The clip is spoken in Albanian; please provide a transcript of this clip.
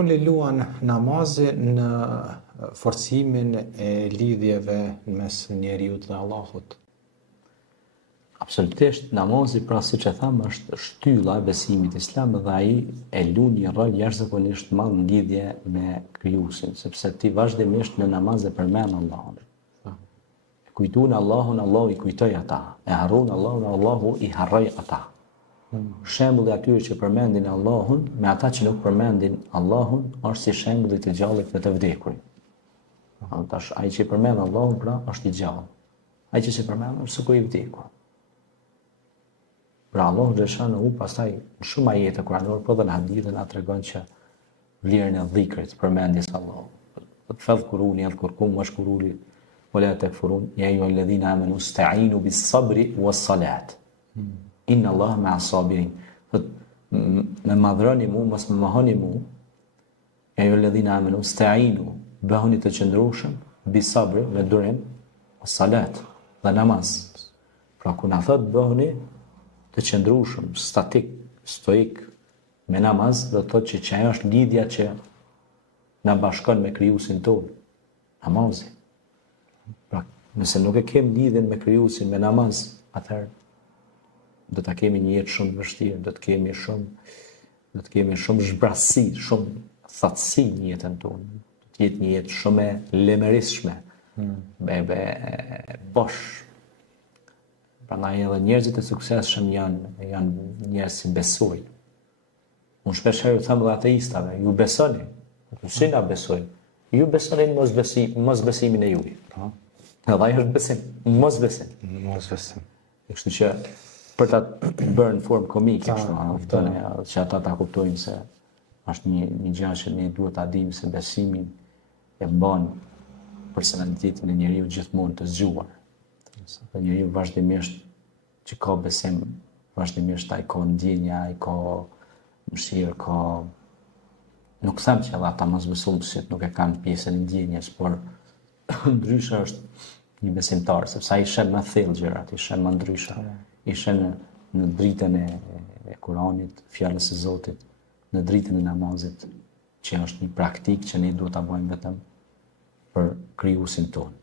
Roli luan namazi në forcimin e lidhjeve mes njeriut dhe Allahut. Absolutisht, namazi, pra siç e tham, është shtylla e besimit islam dhe ai e luan një rol jashtëzakonisht madh në lidhje me krijuesin, sepse ti vazhdimisht në namaz e përmend Allahun. E kujtuan Allahun, Allahu i kujtoi ata. E harron Allahun, Allahu i harroi ata. Shembulli atyre që përmendin Allahun me ata që nuk përmendin Allahun është si shembulli të gjallit dhe të vdekurit. Tash ai që përmend Allahun pra është i gjallë. Ai që përmend është sikur i vdekur. Pra Allahu xhashanu pastaj në shumë ajete kuranore po dhe në hadithe na tregon që vlerën e dhikrit, përmendjes Allahut. Fadhkuruni yadhkurkum washkuruni wala takfurun ya ayyuhalladhina amanu ista'inu bis-sabri was-salat. Inna Allah ma'a sabirin. Me madhroni mu, mos me mahoni mu, e ju ledhina amenu, sta'inu, bëhoni të qëndrushëm, bisabri, me durim, salat, dhe namaz. Pra ku na thot bëhoni të qëndrushëm, statik, stoik, me namaz, dhe thot që ajo është lidhja që na bashkon me krijuesin tonë, namazi. Pra, nëse nuk e kem lidhjen me krijuesin me namaz, atëherë do ta kemi një jetë shumë vështirë, do të kemi shumë zhbrasi, shumë thatësi në jetën tonë. Do të jetë një jetë shumë e lemerishme, bosh. Prandaj edhe njerëzit e suksesshëm janë njerëz që besojnë. Unë shpesh herë them edhe ateistave, ju besoni? Si na besojnë? Ju besoni në mosbesimin e juaj. Edhe ai është besim, mosbesim. Mosbesim. Kështu që për ta bërë në formë komike, që ata ta kuptojnë se është një gjë që ne duhet ta dimë se besimin e bën personalitetin e njeriu gjithmonë të zgjuar. Dhe njeriu vazhdimisht që ka besim, vazhdimisht ai ka ndjenja, ai ka mëshirë, ka nuk them që ata mosbesuesit nuk e kanë pjesën e ndjenjes, por ndryshe është një besimtar, sepse ai shen më thellë gjërat, i shen më ndryshe. Ishe në dritën e Kuranit, fjalës së Zotit, në dritën e namazit, që është një praktikë që ne duhet ta bëjmë vetëm për krijuesin tonë.